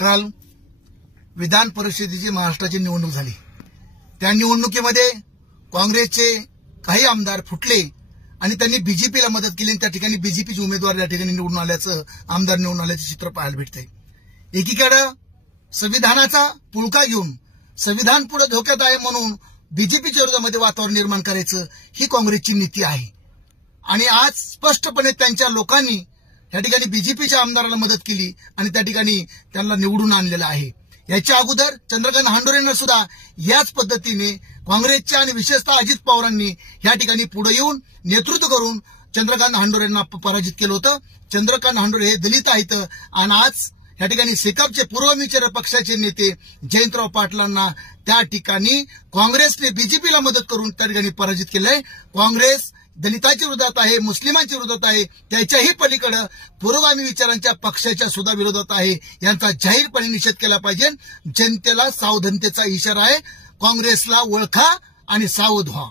काल विधान परिषदेची महाराष्ट्राची निवडणूक झाली। त्या निवडणुकीमध्ये काँग्रेसचे काही आमदार फुटले आणि त्यांनी बीजेपीला मदत केली आणि त्या ठिकाणी बीजेपीचे उमेदवार या ठिकाणी निवडून आल्याचं आमदार निवडून आल्याचं चित्र पाहायला भेटतंय। एकीकडे संविधानाचा पुळका घेऊन संविधान पुढे धोक्यात आहे म्हणून बीजेपीच्या विरोधामध्ये वातावरण निर्माण करायचं ही काँग्रेसची नीती आहे आणि आज स्पष्टपणे त्यांच्या लोकांनी या ठिकाणी बीजेपीच्या आमदाराला मदत केली आणि त्या ठिकाणी त्यांना निवडून आणलेलं आहे। याच्या अगोदर चंद्रकांत हांडोरेंना सुद्धा याच पद्धतीने काँग्रेसच्या आणि विशेषतः अजित पवारांनी या ठिकाणी पुढे येऊन नेतृत्व करून चंद्रकांत हांडोरेंना पराजित केलं होतं। चंद्रकांत हांडोरे हे दलित आहेत आणि आज या ठिकाणी सेकापचे पूर्व विचार पक्षाचे नेते जयंतराव पाटलांना त्या ठिकाणी काँग्रेसने बीजेपीला मदत करून त्या ठिकाणी पराजित केलंय। काँग्रेस दलितांच्या विरोधात आहे, मुस्लिमांच्या विरोधात आहे, त्याच्याही पलीकडे पुरोगामी विचारांच्या पक्षाच्या सुद्धा विरोधात आहे। यांचा जाहीरपणे निषेध केला पाहिजे। जनतेला सावधानतेचा इशारा आहे। काँग्रेसला ओळखा आणि सावध व्हा।